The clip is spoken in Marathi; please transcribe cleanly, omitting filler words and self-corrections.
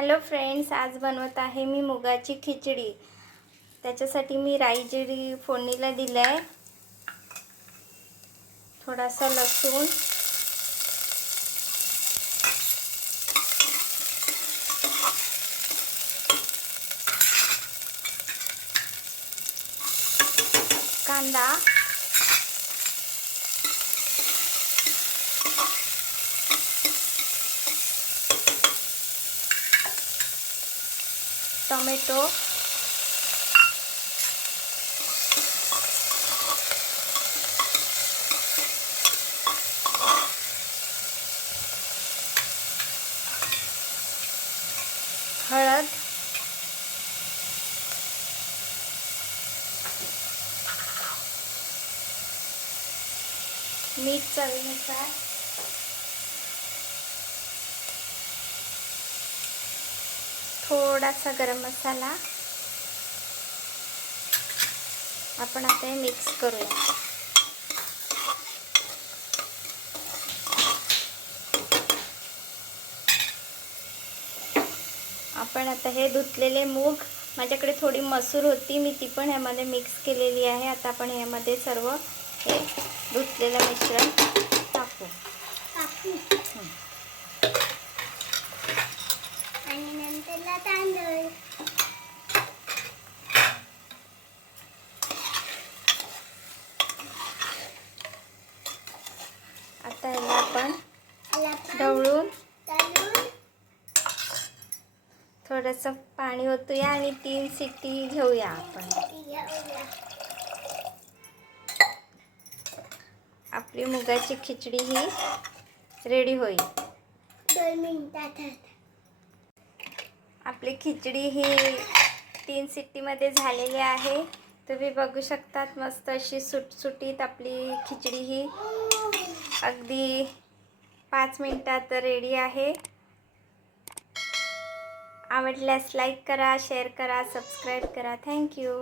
हॅलो फ्रेंड्स, आज बनवत आहे मी मुगाची खिचडी। त्याच्यासाठी मी राई जिरी फोडणीला दिलं आहे, थोडासा लसूण, कांदा, टोमॅटो, हळद, मीठ चवीनुसार, थोडासा गरम मसाला। आपण आता हे मिक्स करूया। आपण आता हे धुतलेले मूग, माझ्याकडे थोडी मसूर होती, मी ती पण ह्यामध्ये मिक्स केलेली आहे। आता आपण ह्यामध्ये सर्व हे धुतलेलं मिश्रण टाकू आणि नंतरला तांदूळ। आता ह्याला आपण ढवळून थोडंसं पाणी ओतूया आणि 3 शिट्टी घेऊया आपण। आपली मुगाची खिचडी ही रेडी होईल 2 मिनिटात। आपली खिचडी ही 3 शिट्टीमध्ये झालेली आहे। तुम्ही बघू शकतात, मस्त अशी सुटसुटीत आपली खिचडी ही अगदी 5 मिनिटात रेडी आहे। आवडल्यास लाईक करा, शेअर करा, सबस्क्राईब करा। थँक्यू।